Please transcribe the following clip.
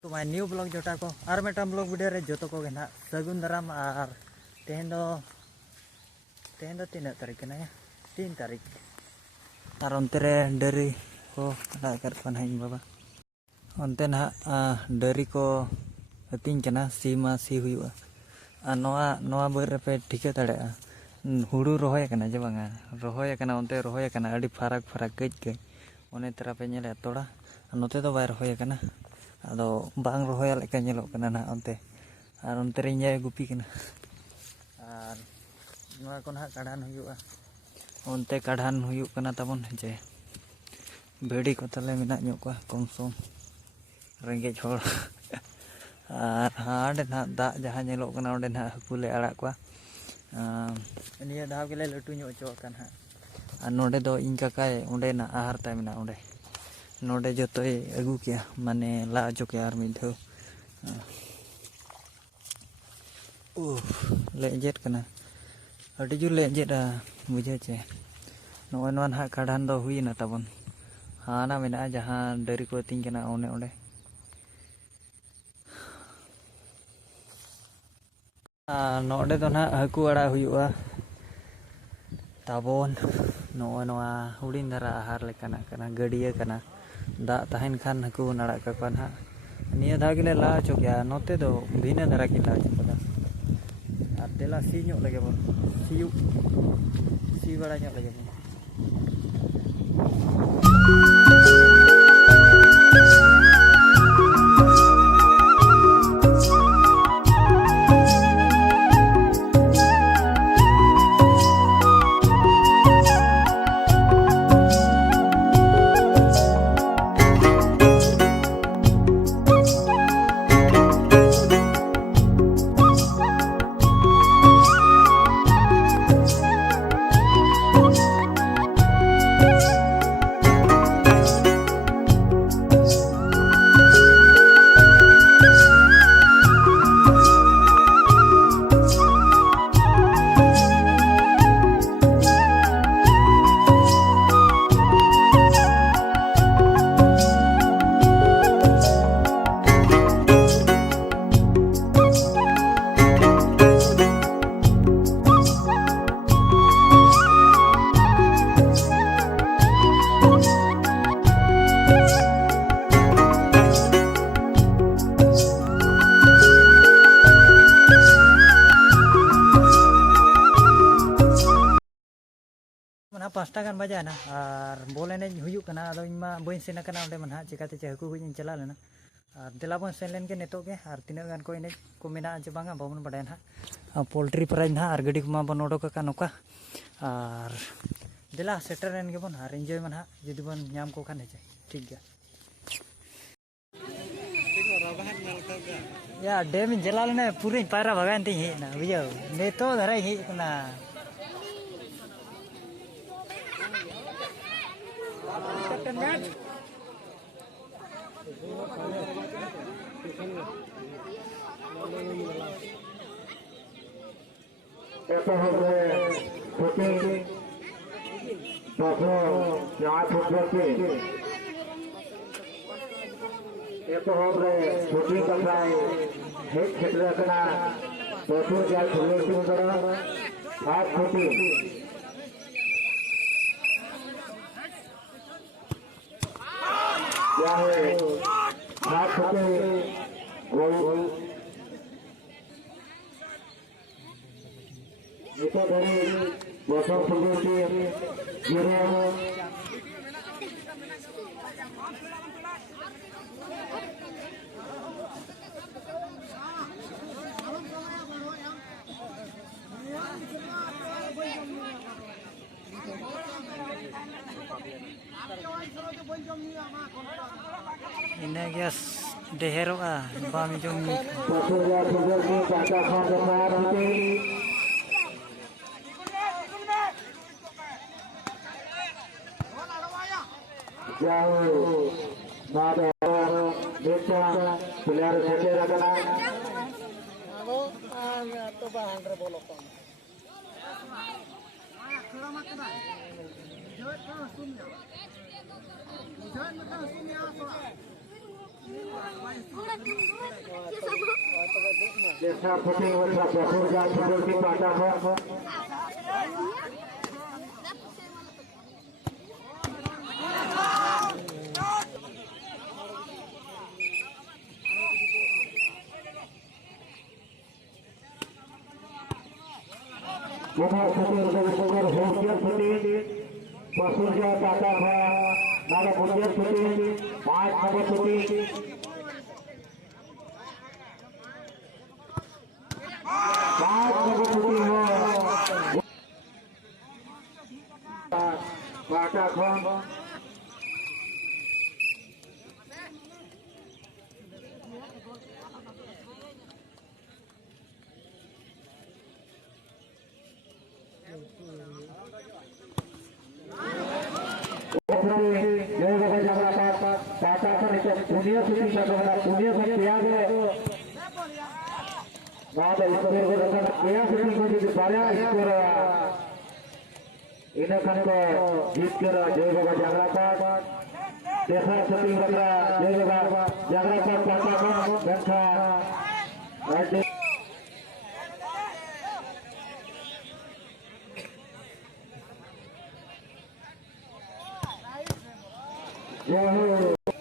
तो मैं new blog जोटा को और मेटा ब्लॉग वीडियो रे जो को ना सगुन दाराम और तेहन दो 3 तारीख ना 3 तारीख और अंते रे डरी को कर बाबा अंते ना डरी को हतीन कना सीमा सी हुआ नवा बर पे ठिका दाड़ा हुड़ू रोहय कना जे बांगा रोहय कना अंते रोहय कना अड़ी फरक फरक गज गज ओने तरा पे नेले तोड़ा नोते दो बाय रोहय कना आदो बांग रोहय लेका नेलो कना ना अंते और अंते रे इᱧ गुपी कना और नवा को ना काढान हुआ अंते काढान हुआ कना तबन जे भेड़ी को तले मेना ᱧᱚᱜ ᱠᱚᱣᱟ कम सम रेंगेज होड़ और हांडे ना दाग जहाँ नेलोग कना ओंडे ना हाकू ले आड़ा कोआ निया दाव के ले लटू ᱧᱚᱜ ᱪᱚ कन हा और नोडे दो इन काकाय ओंडे ना आहार ताय मेना ओंडे नोडे जतोय अगू किया माने ला अचो के आर मिद धो लेजेट कना अडी जु लेजेटा बुझे चे नोय नोन हा काढान दो हुईना तबन हाना मेना जहाँ डरी को तिंग कना ओने ओंडे नोडे दो ना हाकू आड़ा हुआ ताबन नोय नोआ हुडिन धारा आहार लेकाना कना गडिया कना दाग तहन खान हाकू नाड़ा का ना निया धाव गेले ला अचो गया नोते दो भिना धारा की ला अचो कदा और तेला सी ᱧᱚᱜ लगे बन सी बड़ा ᱧᱚᱜ लगे बन मना 5टा गान बजा ना और बॉल एने हुयुक कना आदो इमा बइन सेन कना ओंडे मन हा चिकाते चे हाकू हुइन चला लेना और देला बन सेन लेन के नेतो के और तिना गान को एने को मेना जे बांगा बाबन बडाय ना पोल्ट्री प्राइज ना और गडी मा बन ओडोक का नोका और देला सेटर एन के बन और एंजॉय मन हा जदी बन नाम को खान हे ठीक गया या डेम जला लेने पूरी पायरा भगान ती हे ना बुझो नेतो धरा हे कना itu dari botol penggunti Jiro ini guys dehero bami jomi botol penggunti kata kata jauh nada beca player saja adalah तो बाहर रे बोलो कौन खड़ा मत ना जो सुन जा जो मत सुन या तो Desa Puting Wasa Basurja Sugul Ki Patah Mudah Puting Wasa Hujat Puting Basurja Patah Nada Hujat Puting Maaj Nada Puting Maaj Nada Puting Patah Khon Jaya Bapak Jakarta Patah Khon itu dunia suci Jakarta dunia suci yang Nada Iskur Gurukhan Kaya Suci Suci di Parya Iskur Ini kan ko Iskur Jaya Bapak Jakarta Desa Suci Bakra Jaya Bapak Jakarta Patah Khon Bangsa Raja Jauh